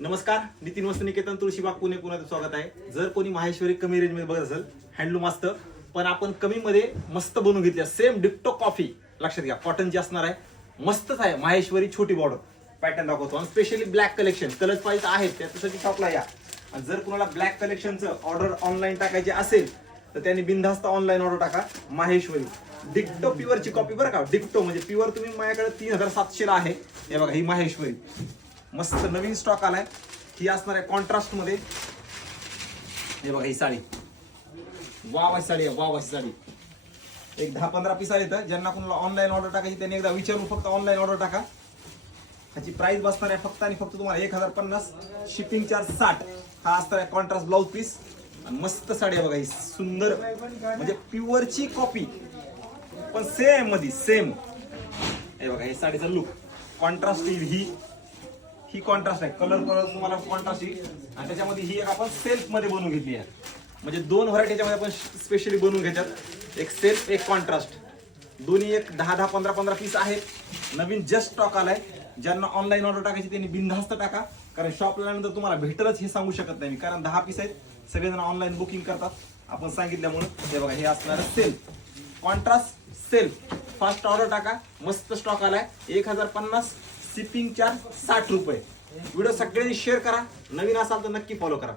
नमस्कार, नितीन वस्तुनिकेतन तुळशीबाग पुणे पुन्हा स्वागत आहे. जर कोणी माहेश्वरी कमी रेंज मध्ये बघत असेल, हँडलूम असतं पण आपण कमी मध्ये मस्त बनवून घेतली. सेम डिक्टो कॉफी लक्षात घ्या, कॉटनची असणार आहे. मस्तच आहे. माहेश्वरी छोटी बॉर्डर पॅटर्न दाखवतो आणि स्पेशली ब्लॅक कलेक्शन कलर पाहिजे आहेत त्याच्यासाठी शॉपला या. आणि जर कोणाला ब्लॅक कलेक्शनचं ऑर्डर ऑनलाईन टाकायची असेल तर त्यांनी बिनधास्त ऑनलाईन ऑर्डर टाका. माहेश्वरी डिक्टो प्युअरची कॉपी बरं का. डिक्टो म्हणजे प्युअर तुम्ही माझ्याकडे 3700 ला आहे. हे बघा, ही माहेश्वरी मस्त नवीन स्टॉक आलाय. ही असणार आहे कॉन्ट्रास्ट मध्ये. हे बघा, ही साडी वाव अशी साडी आहे, वाव अशी साडी. एक 10-15 पीस आले तर ज्यांना कोणाला ऑनलाईन ऑर्डर टाकायची त्यांनी एकदा विचारून फक्त ऑनलाईन ऑर्डर टाका. ह्याची प्राइस बसणार आहे फक्त आणि फक्त तुम्हाला 1050. Shipping charge 60. हा असणार आहे कॉन्ट्रास्ट ब्लाउज पीस. मस्त साडी आहे बघा, ही सुंदर म्हणजे प्युअरची कॉपी पण सेम मध्ये सेम. हे बघा, हे साडीचा लुक कॉन्ट्रास्ट. ही कॉन्ट्रास्ट आहे, कलर तुम्हाला कॉन्ट्रास्ट येईल. आणि त्याच्यामध्ये ही एक आपण सेल्फ मध्ये बनवून घेतली आहे. म्हणजे दोन व्हरायटी याच्यामध्ये आपण स्पेशली बनवून घेतात. एक सेल्फ एक कॉन्ट्रास्ट. दोन्ही एक 10-15 पीस आहेत. नवीन जस्ट स्टॉक आलाय. ज्यांना ऑनलाईन ऑर्डर टाकायची त्यांनी बिनधास्त टाका, कारण शॉपला नंतर तुम्हाला भेटलच हे सांगू शकत नाही मी, कारण 10 पीस आहेत. सगळेजण ऑनलाईन बुकिंग करतात आपण सांगितल्यामुळे. हे बघा, हे असणार self contrast self. Fast order टाका. मस्त स्टॉक आलाय. 1050. शिपिंग चार्ज 60 रुपये. व्हिडिओ सगळ्यांनी शेअर करा. नवीन असाल तर नक्की फॉलो करा.